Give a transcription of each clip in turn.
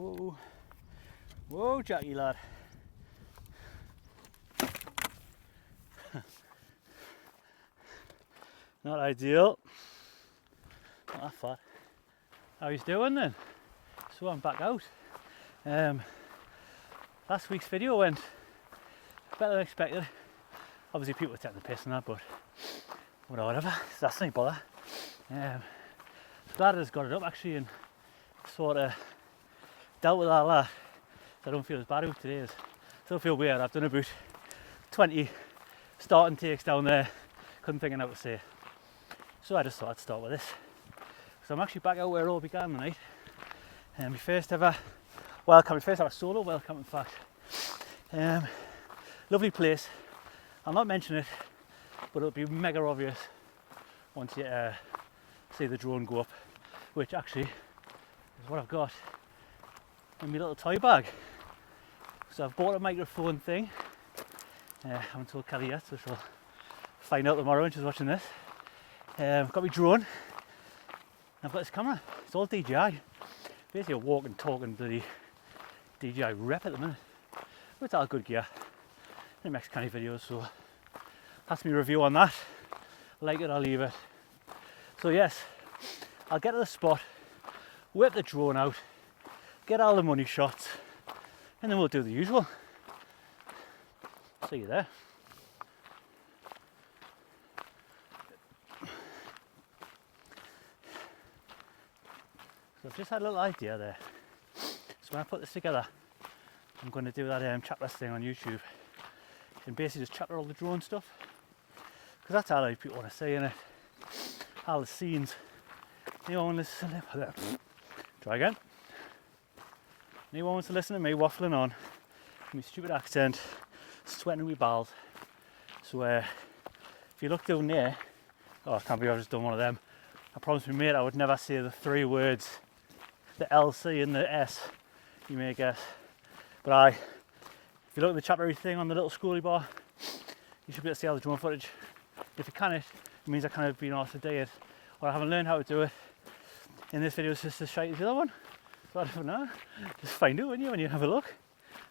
Whoa. Whoa, Jackie lad. Not ideal. Not that far. How he's doing then? So I'm back out. Last week's video went better than expected. Obviously people were taking the piss and that, but whatever. That's no bother. Glad I just got it up actually and sort of dealt with all that. So I don't feel as bad out today. I still feel weird. I've done about 20 starting takes down there. Couldn't think of how to say. So I just thought I'd start with this. So I'm actually back out where it all began tonight. My first ever wild camp, my first ever solo wild camp in fact. Lovely place. I'll not mention it, but it'll be mega obvious once you see the drone go up, which actually is what I've got in my little toy bag. So I've bought a microphone thing. I haven't told Kelly yet, so she'll find out tomorrow when she's watching this. I've got my drone. I've got this camera. It's all DJI. Basically a walking, talking bloody DJI rep at the minute. But it's all good gear. It makes canny videos, so that's my review on that. Like it or leave it. So yes, I'll get to the spot, whip the drone out, get all the money shots, and then we'll do the usual. See you there. So I've just had a little idea there. So when I put this together, I'm going to do that checklist thing on YouTube and basically just chapter all the drone stuff, because that's all people want to see in it. All the scenes. Anyone wants to listen? Try again. Anyone wants to listen to me waffling on, my stupid accent, sweating with balls. So if you look down there, oh I can't believe I've just done one of them. I promised my mate I would never say the three words, the LC and the S, you may guess. But if you look at the chaptery thing on the little schoolie bar, you should be able to see all the drone footage. If you can't, it means I kind of been asked to do it, or I haven't learned how to do it. In this video it's just as shite as the other one. So I don't know, just find out when you have a look.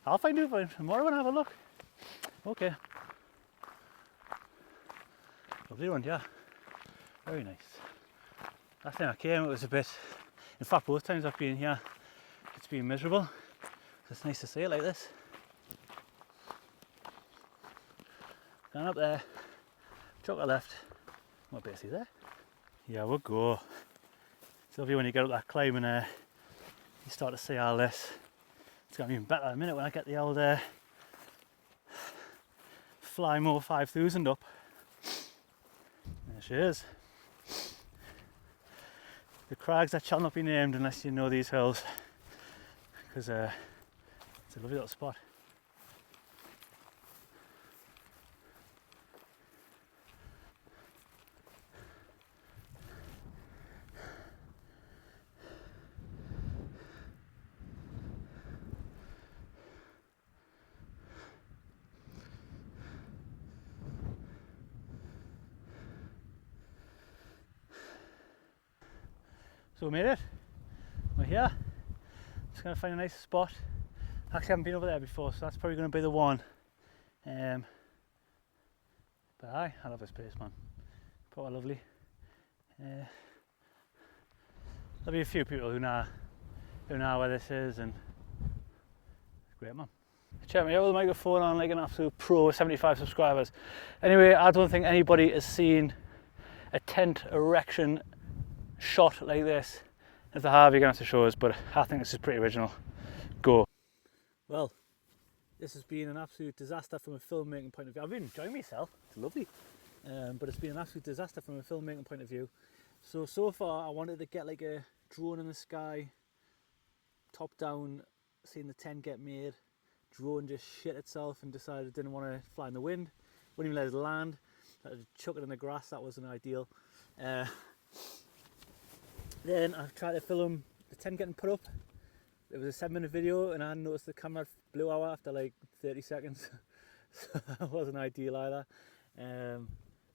I'll find out tomorrow when I have a look. Okay. Lovely one, yeah. Very nice. Last time I came it was a bit, in fact both times I've been here it's been miserable. So it's nice to see it like this. Going up there, chocolate left, we're basically there. Yeah, we'll go. It's lovely when you get up that climb and you start to see all this. It's going to be even better in a minute when I get the old Flymo 5000 up. There she is. The crags that shall not be named unless you know these hills, because it's a lovely little spot. So we made it. We're here. Just going to find a nice spot. Actually, I haven't been over there before, so that's probably going to be the one. But I love this place, man. Quite lovely. There'll be a few people who know where this is, and it's great, man. Check me out with the microphone on like an absolute pro with 75 subscribers. Anyway, I don't think anybody has seen a tent erection shot like this. If they have, you're going to have to show us, but I think this is pretty original. Go. Well, this has been an absolute disaster from a filmmaking point of view. I've been enjoying myself, it's lovely, but it's been an absolute disaster from a filmmaking point of view. So far I wanted to get like a drone in the sky, top down, seeing the tent get made. Drone just shit itself and decided it didn't want to fly in the wind, wouldn't even let it land. I had to chuck it in the grass, that wasn't ideal. Then I've tried to film the tent getting put up. It was a 7-minute video and I noticed the camera blew out after like 30 seconds. So that wasn't ideal either.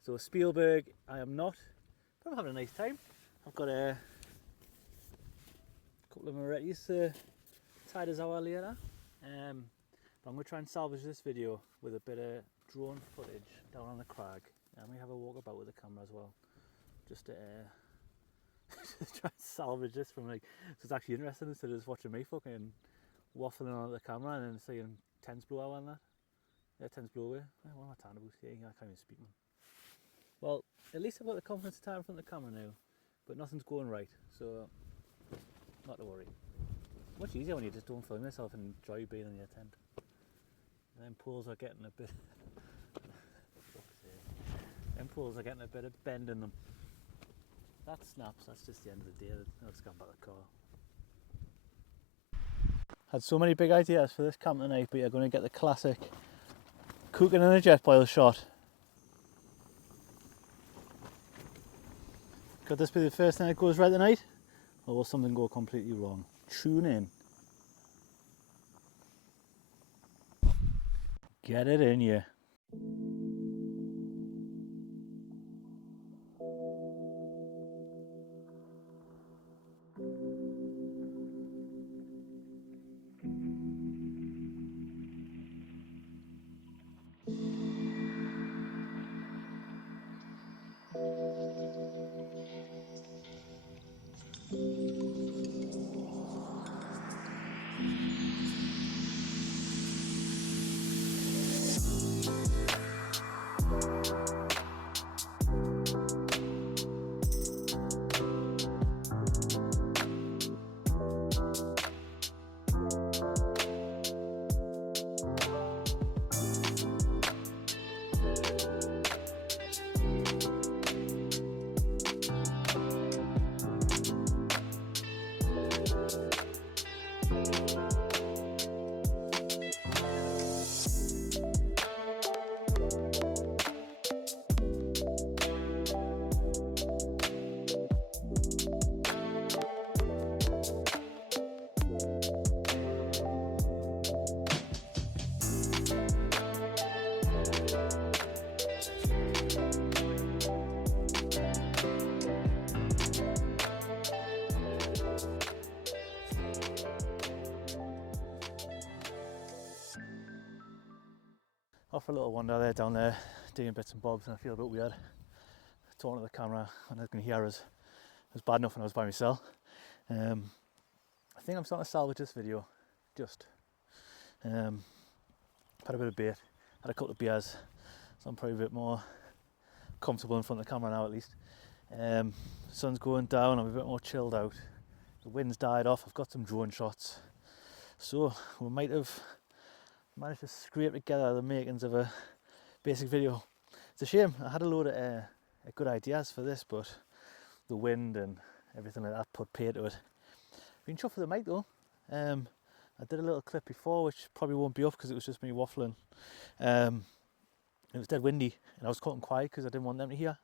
So Spielberg, I am not, but I'm having a nice time. I've got a couple of Moretti's to tide is hour later, but I'm going to try and salvage this video with a bit of drone footage down on the crag, and we have a walk about with the camera as well, just to just try and salvage this from like, so it's actually interesting instead of just watching me fucking waffling on the camera and then seeing tents blow out on that. Yeah, tents blow away. What am I talking about? Yeah, I can't even speak, man. Well, at least I've got the confidence to time in front of the camera now, but nothing's going right, so not to worry. Much easier when you just don't film yourself and enjoy being in your tent. Them poles are getting a bit them poles are getting a bit of bend in them. That snaps, that's just the end of the day. Let's go back to the car. Had so many big ideas for this camp tonight, but you're going to get the classic cooking in a jet boil shot. Could this be the first thing that goes right tonight? Or will something go completely wrong? Tune in. Get it in you. Off for a little wander there down there, doing bits and bobs, and I feel a bit weird talking to the camera and I can hear us. It was bad enough when I was by myself. I think I'm starting to salvage this video. Just had a bit of bait, had a couple of beers, so I'm probably a bit more comfortable in front of the camera now at least. Sun's going down, I'm a bit more chilled out. The wind's died off, I've got some drone shots. So we might have managed to scrape together the makings of a basic video. It's a shame, I had a load of good ideas for this, but the wind and everything like that put pay to it. Been chuffed with the mic though. I did a little clip before which probably won't be up because it was just me waffling. It was dead windy and I was cutting quiet because I didn't want them to hear,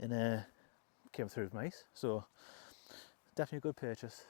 and came through nice, so definitely a good purchase.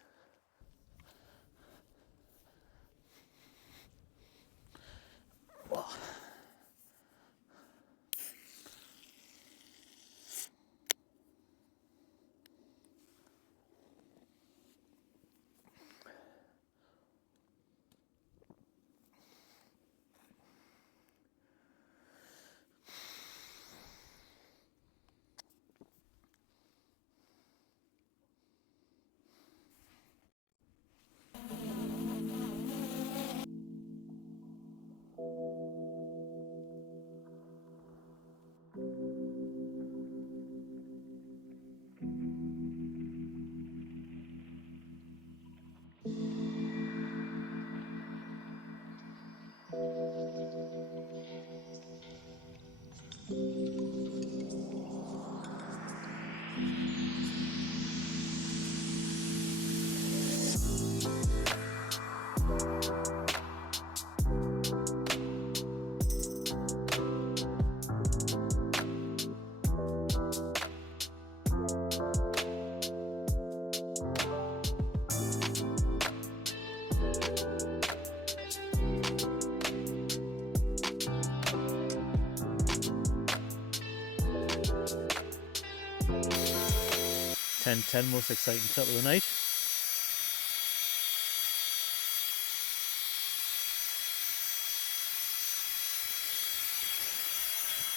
Ten most exciting clip of the night.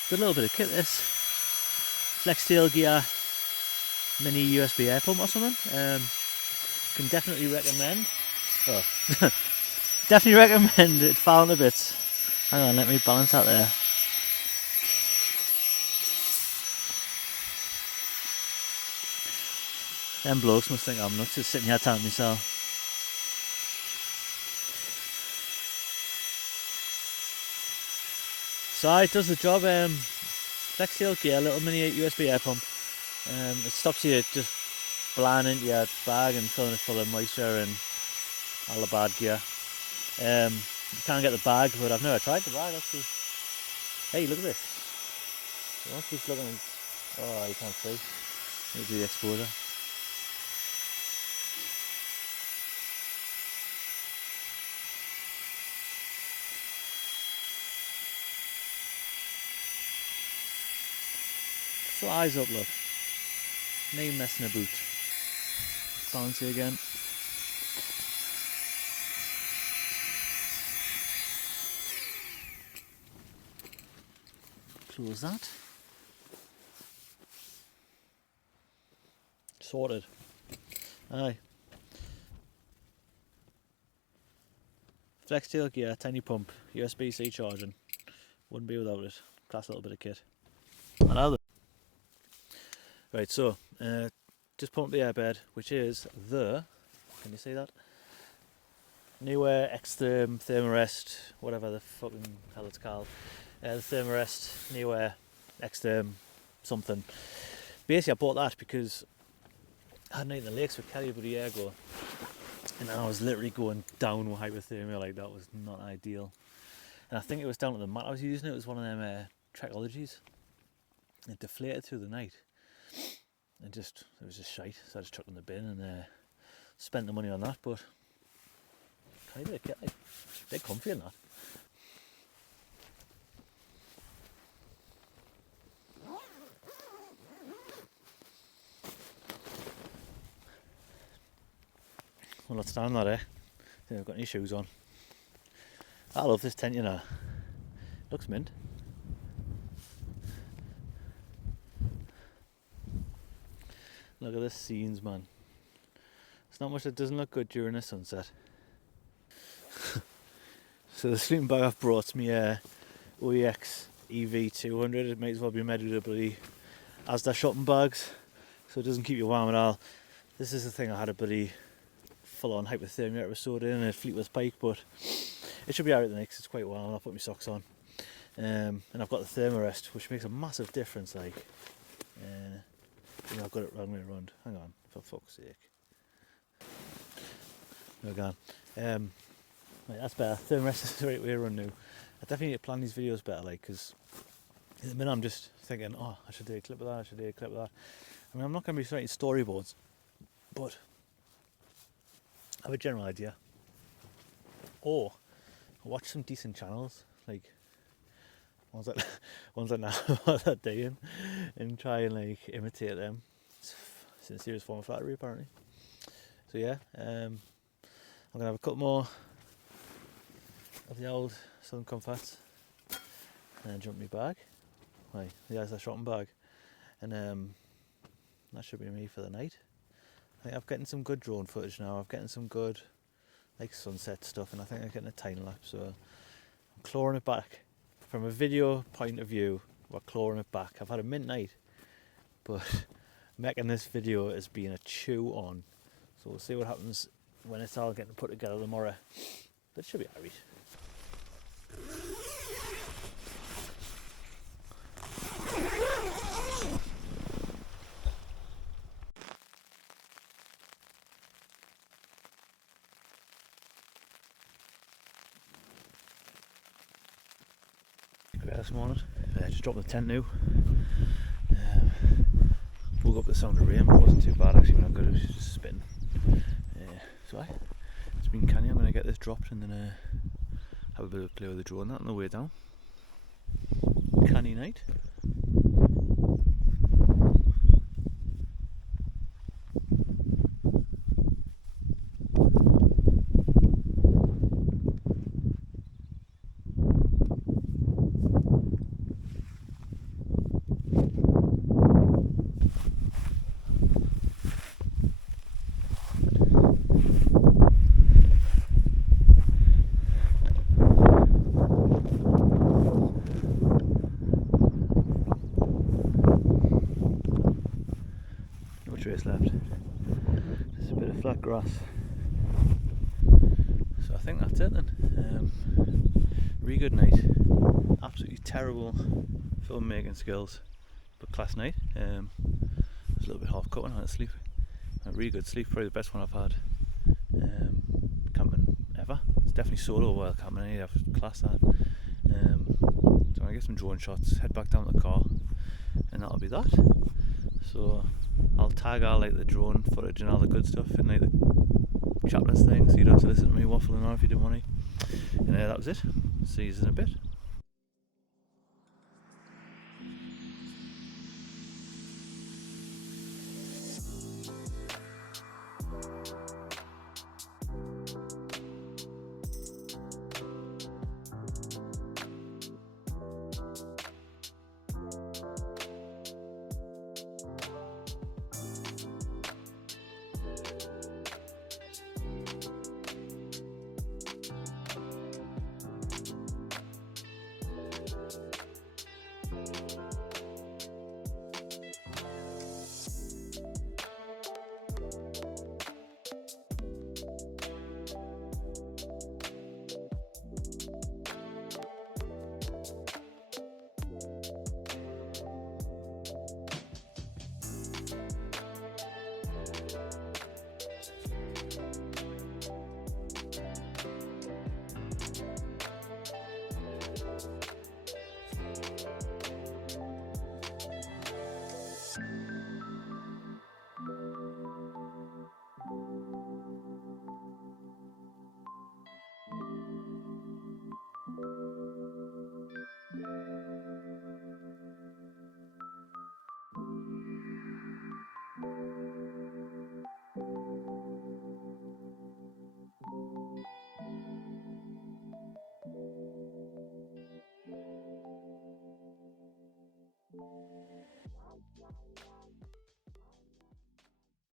Good little bit of kit this. Flex tail gear, mini USB air pump or something. Can definitely recommend. Oh, definitely recommend it. Falling a bit. Hang on, let me balance out there. Them blokes must think I'm nuts just sitting here telling myself. So it does the job. Flex tail gear, little mini USB air pump. It stops you just blowing into your bag and filling it full of moisture and all the bad gear. You can't get the bag, but I've never tried the bag. Let's see. Hey, look at this. What's this looking? Oh, you can't see. Let me do the exposure. Flies up, look. No messing about. Bouncy again. Close that. Sorted. Aye. Flex tail gear, tiny pump, USB-C charging. Wouldn't be without it. Class little bit of kit. Right, so just pumped the airbed, which is the, can you see that? Newer Extherm Thermarest, whatever the fucking hell it's called. The Thermarest Newer Extherm something. Basically, I bought that because I had a night in the lakes with Kelly about a year ago, and I was literally going down with hypothermia. Like, that was not ideal. And I think it was down to the mat I was using. It was one of them Trekologies. It deflated through the night. And it was just shite, so I just chucked it in the bin and spent the money on that. But can you do it? Like, they're comfy in that. Well, let's stand that, eh? I think I've got any shoes on. I love this tent, you know. Looks mint. Look at the scenes, man. It's not much that doesn't look good during a sunset. So the sleeping bag I've brought me OEX EV200. It might as well be made with a bloody Asda shopping bags, so it doesn't keep you warm at all. This is the thing, I had a bloody full-on hypothermia episode in a Fleetwood Pike, but it should be alright the next. It's quite warm. I'll put my socks on, and I've got the Thermarest, which makes a massive difference. Like, I've got it wrong way around. Hang on, for fuck's sake. No, gone. Right, that's better. Thermarest is the right way around now. I definitely need to plan these videos better, like, because at the minute I'm just thinking, oh, I should do a clip of that, I should do a clip of that. I mean, I'm not going to be writing storyboards, but I have a general idea. Or watch some decent channels, like ones that know what they're doing, and try and like imitate them. It's a serious form of flattery, apparently. So yeah, I'm gonna have a couple more of the old Southern Comforts, and then jump in my bag. Right, there's a shopping bag, and that should be me for the night. I think I'm getting some good drone footage now. I'm getting some good like sunset stuff, and I think I'm getting a time lapse. So I'm clawing it back. From a video point of view, we're clawing it back. I've had a mint night, but making this video has been a chew on. So we'll see what happens when it's all getting put together tomorrow. But it should be alright. This morning, just dropped the tent now. Woke up the sound of rain, but it wasn't too bad actually. When I got it, it was just spitting. So it's been canny. I'm going to get this dropped and then have a bit of play with the drone. That on the way down. Canny night. trace left. Just a bit of flat grass. So I think that's it then. Really good night. Absolutely terrible filmmaking skills, but class night. I was a little bit half cut when I had to sleep. A really good sleep, probably the best one I've had camping ever. It's definitely solo while camping. I've classed that. So I'm gonna get some drone shots, head back down to the car, and that'll be that. So I'll tag all like the drone footage and all the good stuff in like the chatless thing, so you don't have to listen to me waffling on if you didn't want to. And that was it. See you in a bit.